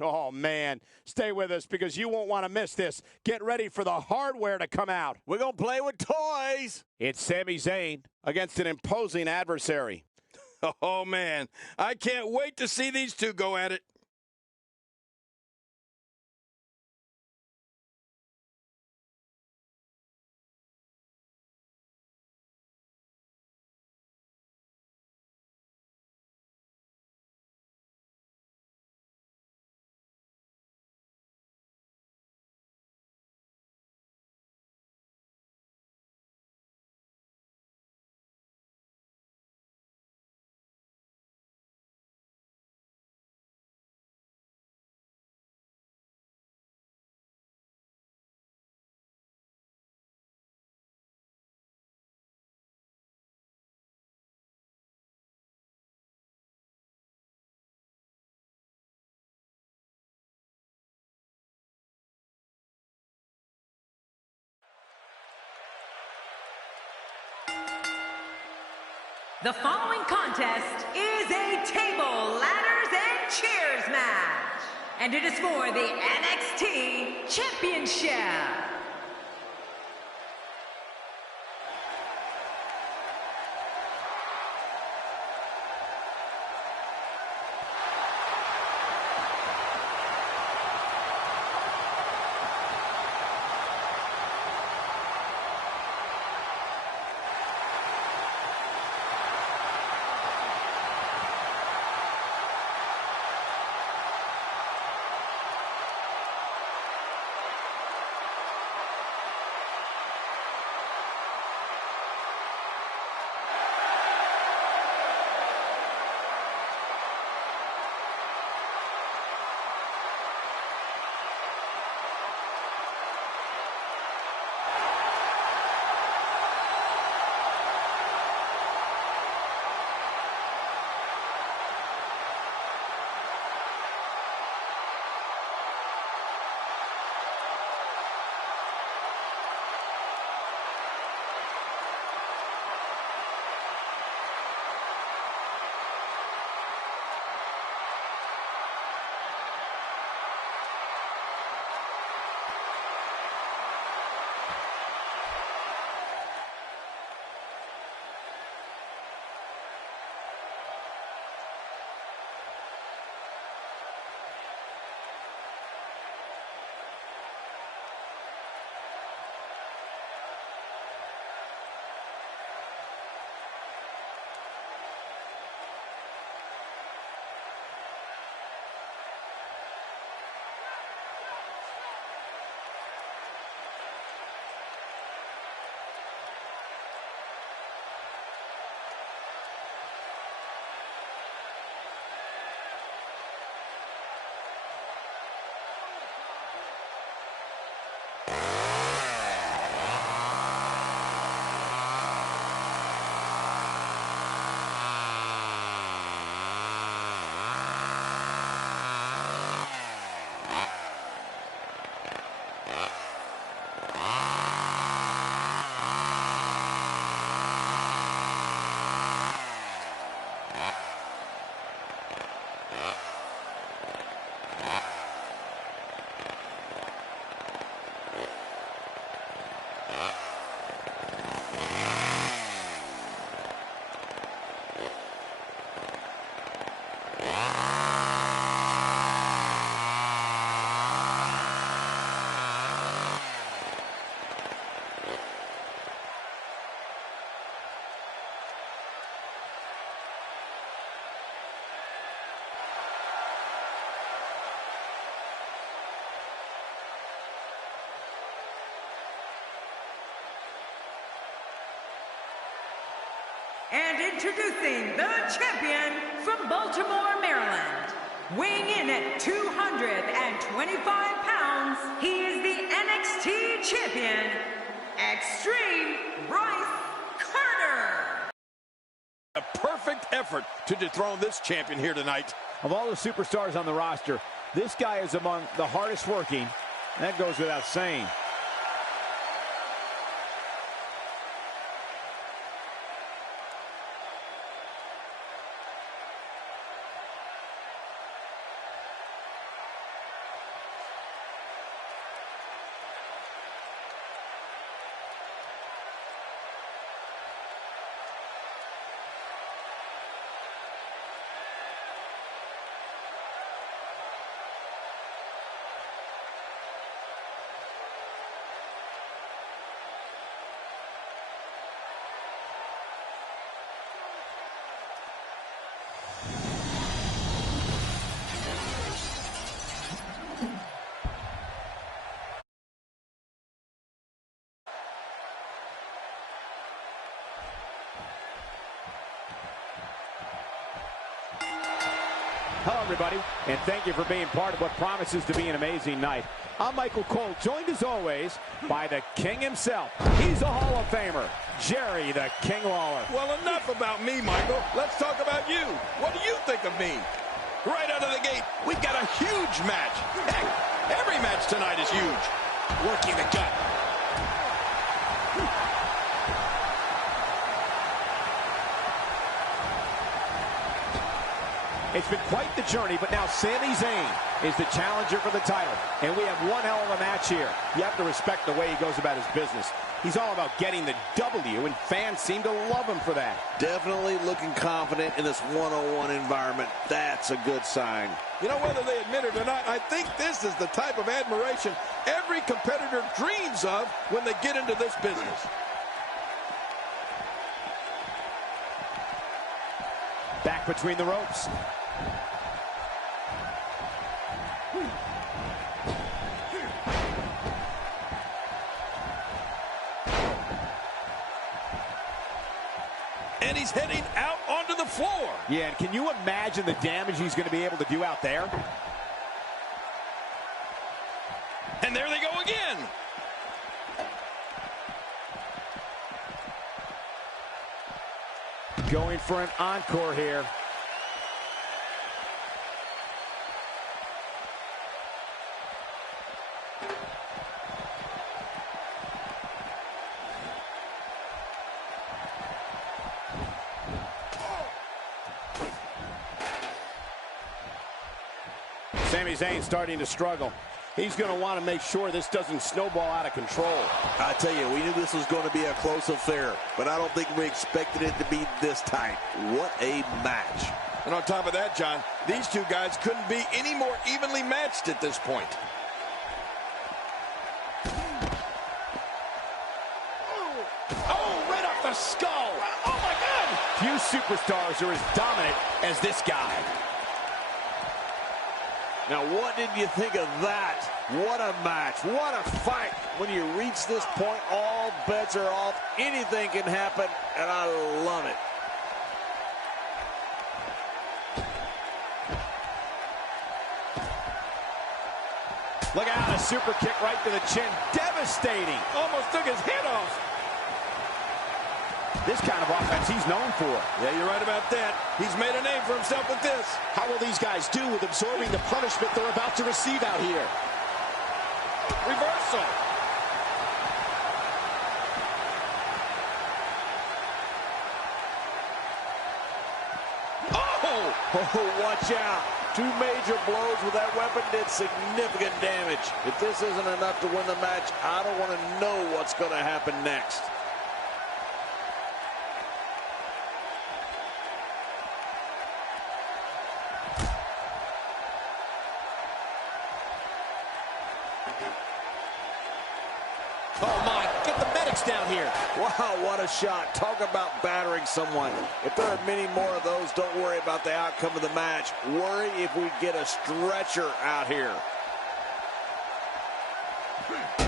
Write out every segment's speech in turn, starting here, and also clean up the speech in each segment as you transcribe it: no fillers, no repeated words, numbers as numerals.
Oh, man. Stay with us because you won't want to miss this. Get ready for the hardware to come out. We're going to play with toys. It's Sami Zayn against an imposing adversary. Oh, man. I can't wait to see these two go at it. The following contest is a table, ladders, and chairs match. And it is for the NXT Championship. And introducing the champion from Baltimore, Maryland, weighing in at 225 pounds, he is the NXT champion, Extreme Bryce Carter. A perfect effort to dethrone this champion here tonight. Of all the superstars on the roster, this guy is among the hardest working. That goes without saying. Hello, everybody, and thank you for being part of what promises to be an amazing night. I'm Michael Cole, joined as always by the King himself. He's a Hall of Famer, Jerry the King Lawler. Well, enough about me, Michael. Let's talk about you. What do you think of me? Right out of the gate, we've got a huge match. Heck, every match tonight is huge. Working the gut. It's been quite the journey, but now Sami Zayn is the challenger for the title. And we have one hell of a match here. You have to respect the way he goes about his business. He's all about getting the W, and fans seem to love him for that. Definitely looking confident in this one-on-one environment. That's a good sign. You know, whether they admit it or not, I think this is the type of admiration every competitor dreams of when they get into this business. Back between the ropes. And he's heading out onto the floor. Yeah, and can you imagine the damage he's going to be able to do out there? And there they go again. Going for an encore here. Sami Zayn starting to struggle. He's going to want to make sure this doesn't snowball out of control. I tell you, we knew this was going to be a close affair, but I don't think we expected it to be this tight. What a match. And on top of that, John, these two guys couldn't be any more evenly matched at this point. Oh, right off the skull. Oh, my God. Few superstars are as dominant as this guy. Now, what did you think of that? What a match. What a fight. When you reach this point, all bets are off. Anything can happen, and I love it. Look out, a super kick right to the chin. Devastating. Almost took his head off. This kind of offense he's known for. Yeah, you're right about that. He's made a name for himself with this. How will these guys do with absorbing the punishment they're about to receive out here? Reversal. Oh, watch out. Two major blows with that weapon did significant damage. If this isn't enough to win the match, I don't want to know what's going to happen next. Oh, my. Get the medics down here. Wow, what a shot. Talk about battering someone. If there are many more of those, don't worry about the outcome of the match. Worry if we get a stretcher out here.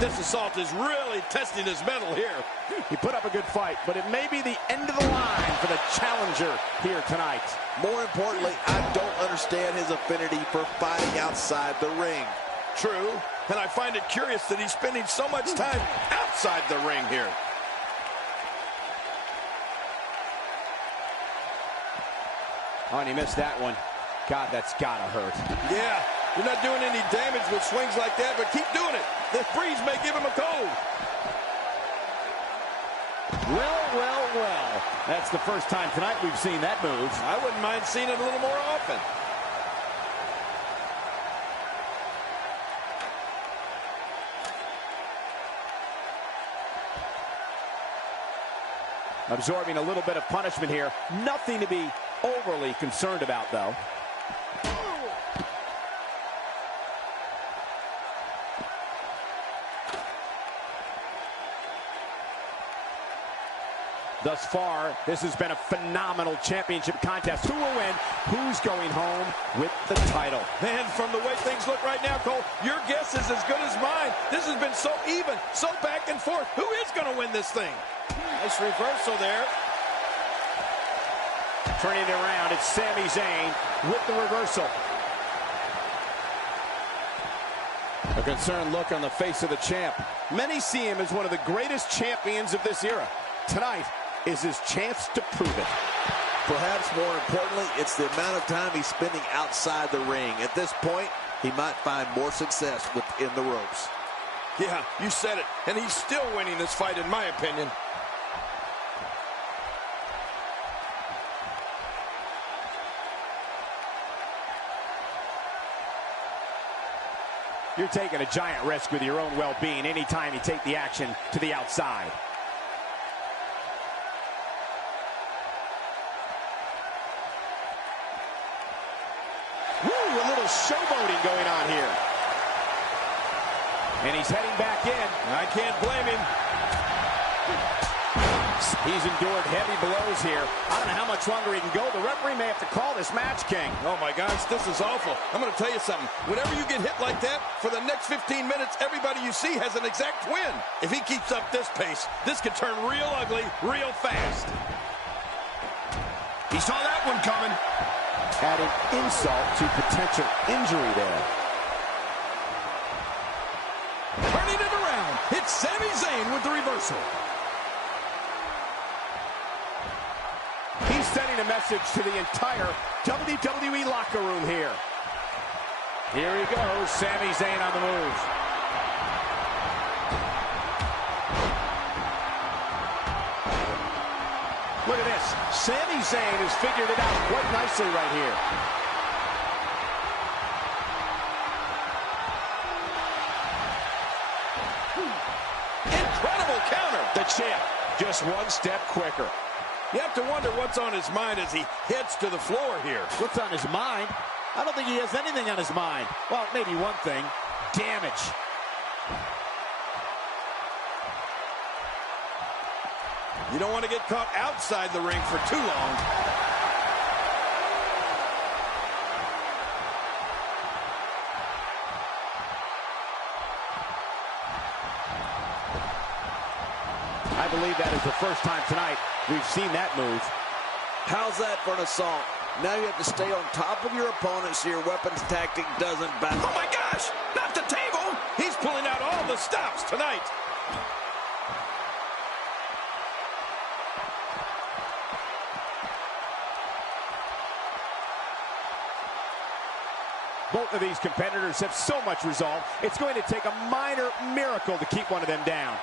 This assault is really testing his mettle here. He put up a good fight, but it may be the end of the line for the challenger here tonight. More importantly, I don't understand his affinity for fighting outside the ring. True, and I find it curious that he's spending so much time outside the ring here. Oh, and he missed that one. God, that's gotta hurt. Yeah, you're not doing any damage with swings like that, but keep doing it. This breeze may give him a cold. Well, well, well. That's the first time tonight we've seen that move. I wouldn't mind seeing it a little more often. Absorbing a little bit of punishment here. Nothing to be overly concerned about, though. Thus far, this has been a phenomenal championship contest. Who will win? Who's going home with the title? Man, from the way things look right now, Cole, your guess is as good as mine. This has been so even, so back and forth. Who is going to win this thing? Nice reversal there. Turning it around, it's Sami Zayn with the reversal. A concerned look on the face of the champ. Many see him as one of the greatest champions of this era. Tonight is his chance to prove it. Perhaps more importantly, it's the amount of time he's spending outside the ring. At this point, he might find more success within the ropes. Yeah, you said it. And he's still winning this fight, in my opinion. You're taking a giant risk with your own well-being anytime you take the action to the outside. Woo, a little showboating going on here. And he's heading back in. I can't blame him. He's endured heavy blows here. I don't know how much longer he can go. The referee may have to call this match, King. Oh, my gosh, this is awful. I'm going to tell you something. Whenever you get hit like that, for the next 15 minutes, everybody you see has an exact win. If he keeps up this pace, this could turn real ugly real fast. He saw that one coming. Adding insult to potential injury there. Turning it around. It's Sami Zayn with the reversal. He's sending a message to the entire WWE locker room here. Here he goes, Sami Zayn on the move. Look at this. Sami Zayn has figured it out quite nicely right here. Incredible counter. The champ, just one step quicker. You have to wonder what's on his mind as he heads to the floor here. What's on his mind? I don't think he has anything on his mind. Well, maybe one thing. Damage. You don't want to get caught outside the ring for too long. I believe that is the first time tonight we've seen that move. How's that for an assault? Now you have to stay on top of your opponent so your weapons tactic doesn't back. Oh my gosh! Not the table! He's pulling out all the stops tonight. Both of these competitors have so much resolve, it's going to take a minor miracle to keep one of them down.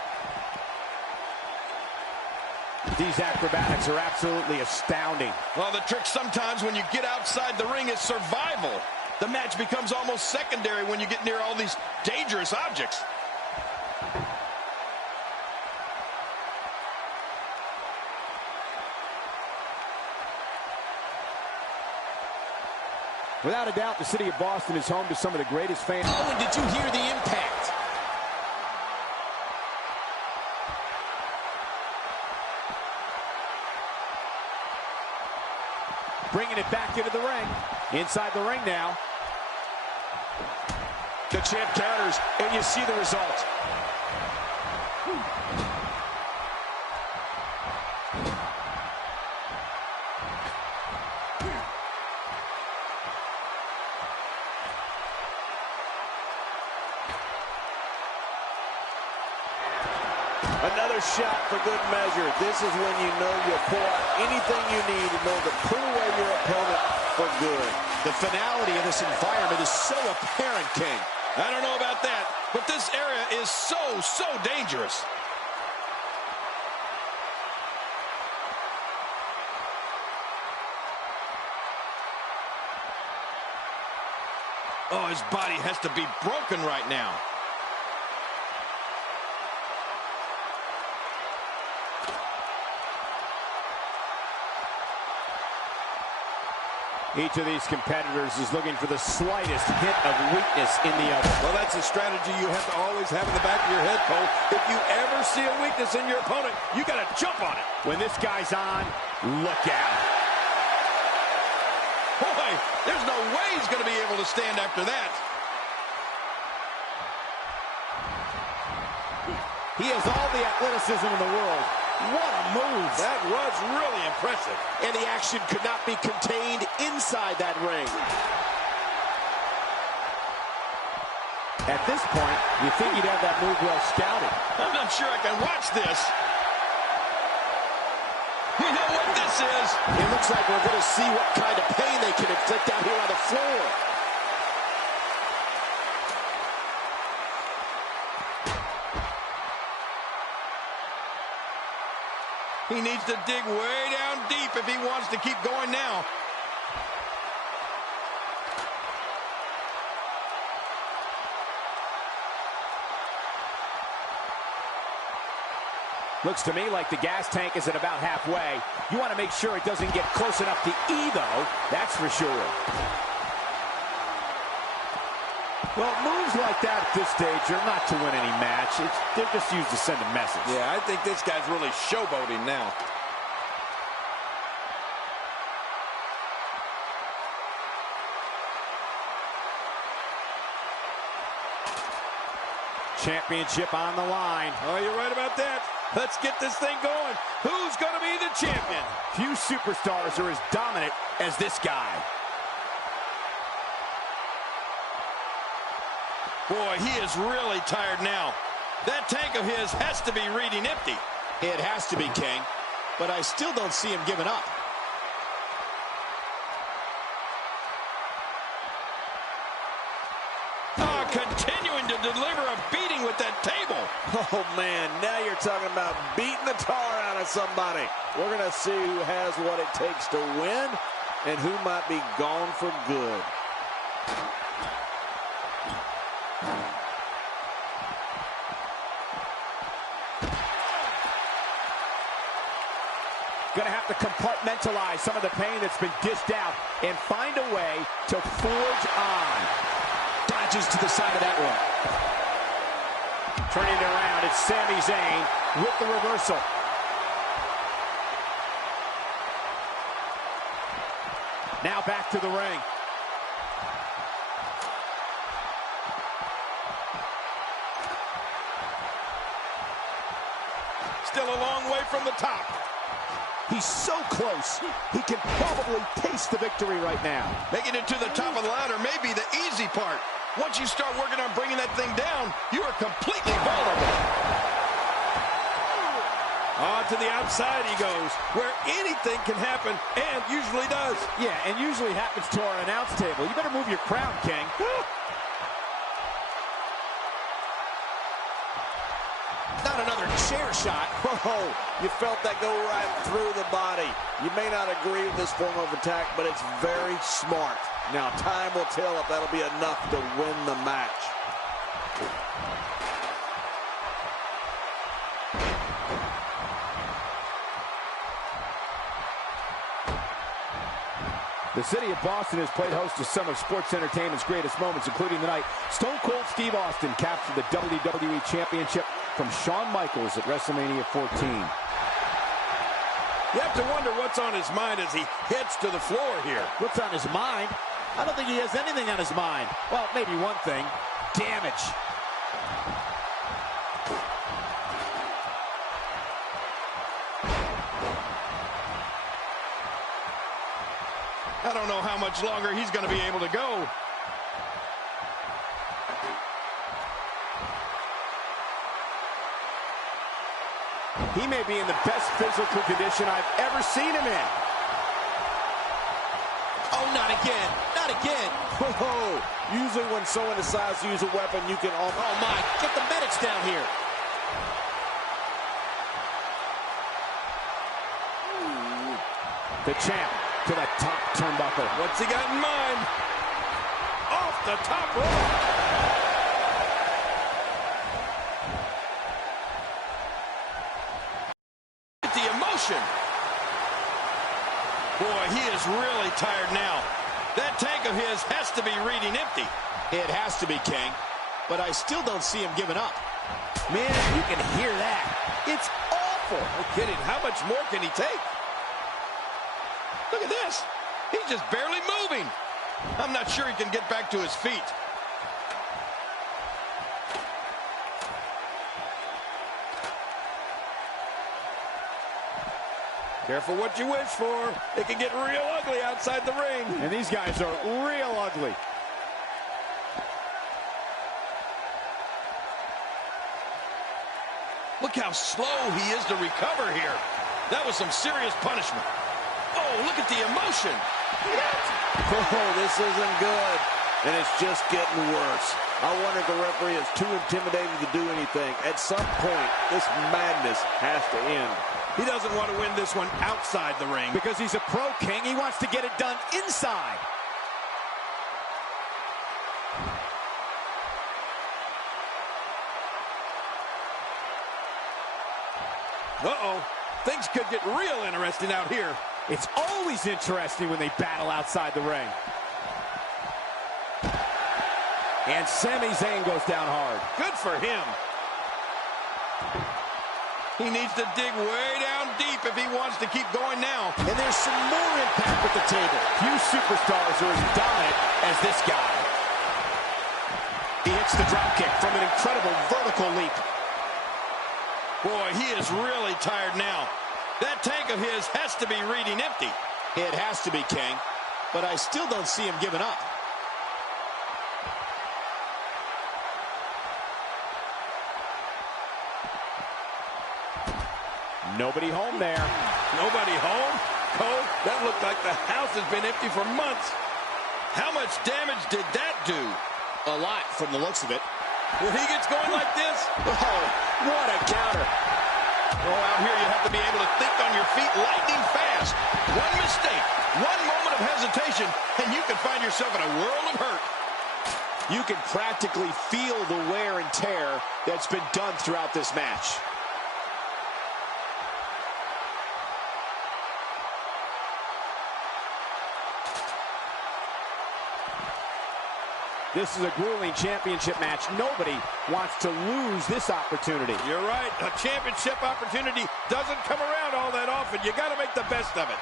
These acrobatics are absolutely astounding. Well, the trick sometimes when you get outside the ring is survival. The match becomes almost secondary when you get near all these dangerous objects. Without a doubt, the city of Boston is home to some of the greatest fans. Oh, and did you hear the impact? Bringing it back into the ring. Inside the ring now. The champ counters, and you see the result. Another shot for good measure. This is when you know you'll pull out anything you need in order to put away your opponent for good. The finality of this environment is so apparent, King. I don't know about that, but this area is so dangerous. Oh, his body has to be broken right now. Each of these competitors is looking for the slightest hint of weakness in the other. Well, that's a strategy you have to always have in the back of your head, Cole. If you ever see a weakness in your opponent, you got to jump on it. When this guy's on, look out. Boy, there's no way he's going to be able to stand after that. He has all the athleticism in the world. What a move. That was really impressive. And the action could not be contained inside that ring. At this point, you think he'd have that move well scouted. I'm not sure I can watch this. You know what this is? It looks like we're going to see what kind of pain they can inflict out here on the floor. He needs to dig way down deep if he wants to keep going now. Looks to me like the gas tank is at about halfway. You want to make sure it doesn't get close enough to E, though. That's for sure. Well, moves like that at this stage are not to win any match. They're just used to send a message. Yeah, I think this guy's really showboating now. Championship on the line. Oh, you're right about that. Let's get this thing going. Who's going to be the champion? Few superstars are as dominant as this guy. Boy, he is really tired now. That tank of his has to be reading empty. It has to be, King, but I still don't see him giving up. Oh, continuing to deliver a beating with that table. Oh, man, now you're talking about beating the tar out of somebody. We're going to see who has what it takes to win and who might be gone for good. Going to have to compartmentalize some of the pain that's been dished out and find a way to forge on. Dodges to the side of that one. Turning it around, it's Sami Zayn with the reversal. Now back to the ring. Still a long way from the top. He's so close. He can probably taste the victory right now. Making it to the top of the ladder may be the easy part. Once you start working on bringing that thing down, you are completely vulnerable. To the outside he goes, where anything can happen, and usually does. Yeah, and usually happens to our announce table. You better move your crown, King. Not another chair shot. Oh, you felt that go right through the body. You may not agree with this form of attack, but it's very smart. Now, time will tell if that'll be enough to win the match. The city of Boston has played host to some of sports entertainment's greatest moments, including the night Stone Cold Steve Austin captured the WWE Championship from Shawn Michaels at WrestleMania 14. You have to wonder what's on his mind as he heads to the floor here. What's on his mind? I don't think he has anything on his mind. Well, maybe one thing. Damage. I don't know how much longer he's going to be able to go. He may be in the best physical condition I've ever seen him in. Oh, not again. Not again. Whoa. Usually when someone decides to use a weapon, you can almost... Oh, my. Get the medics down here. The champ to the top turnbuckle. What's he got in mind? Off the top rope. The emotion. Boy, he is really tired now. That tank of his has to be reading empty. It has to be, King, but I still don't see him giving up. Man, you can hear that. It's awful. No kidding. How much more can he take? Look at this. He's just barely moving. I'm not sure he can get back to his feet. Careful what you wish for. It can get real ugly outside the ring. And these guys are real ugly. Look how slow he is to recover here. That was some serious punishment. Oh, look at the emotion. Oh, this isn't good. And it's just getting worse. I wonder if the referee is too intimidated to do anything. At some point, this madness has to end. He doesn't want to win this one outside the ring. Because he's a pro king, he wants to get it done inside. Uh-oh. Things could get real interesting out here. It's always interesting when they battle outside the ring. And Sami Zayn goes down hard. Good for him. He needs to dig way down deep if he wants to keep going now. And there's some more impact at the table. Few superstars are as dominant as this guy. He hits the dropkick from an incredible vertical leap. Boy, he is really tired now. That tank of his has to be reading empty. It has to be, King. But I still don't see him giving up. Nobody home there. Nobody home? Cole, that looked like the house has been empty for months. How much damage did that do? A lot from the looks of it. When he gets going like this? Oh, what a counter. Oh, out here you have to be able to think on your feet lightning fast. One mistake, one moment of hesitation, and you can find yourself in a world of hurt. You can practically feel the wear and tear that's been done throughout this match. This is a grueling championship match. Nobody wants to lose this opportunity. You're right. A championship opportunity doesn't come around all that often. You got to make the best of it.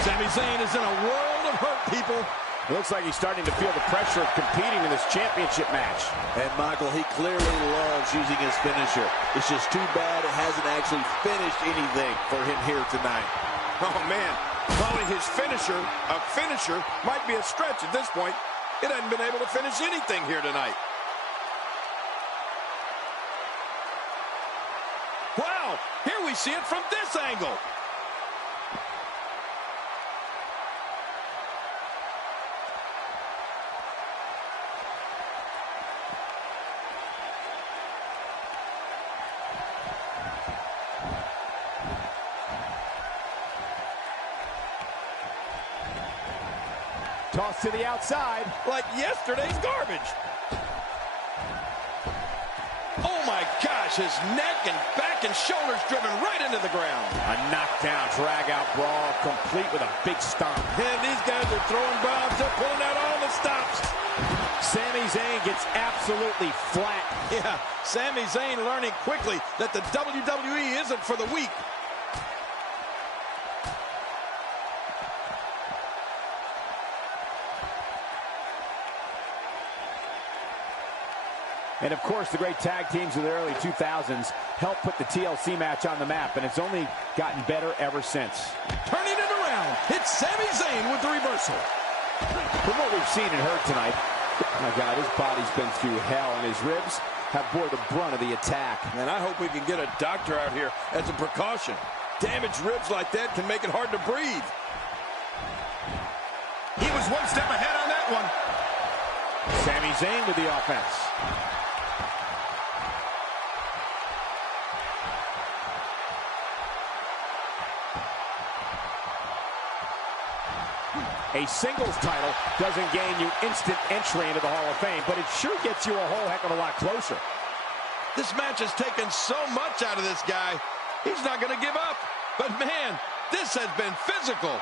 Sami Zayn is in a world of hurt, people. It looks like he's starting to feel the pressure of competing in this championship match. And Michael, he clearly loves using his finisher. It's just too bad it hasn't actually finished anything for him here tonight. Oh, man. Calling his finisher a finisher might be a stretch at this point. It hasn't been able to finish anything here tonight. Wow, here we see it from this angle. Toss to the outside. Like yesterday's garbage. Oh my gosh, his neck and back and shoulders driven right into the ground. A knockdown, drag-out brawl, complete with a big stomp. And these guys are throwing bombs. They're pulling out all the stops. Sami Zayn gets absolutely flat. Yeah, Sami Zayn learning quickly that the WWE isn't for the weak. And, of course, the great tag teams of the early 2000s helped put the TLC match on the map, and it's only gotten better ever since. Turning it around, it's Sami Zayn with the reversal. From what we've seen and heard tonight, oh my God, his body's been through hell, and his ribs have bore the brunt of the attack. And I hope we can get a doctor out here as a precaution. Damaged ribs like that can make it hard to breathe. He was one step ahead on that one. Sami Zayn with the offense. A singles title doesn't gain you instant entry into the Hall of Fame, but it sure gets you a whole heck of a lot closer. This match has taken so much out of this guy. He's not going to give up. But man, this has been physical.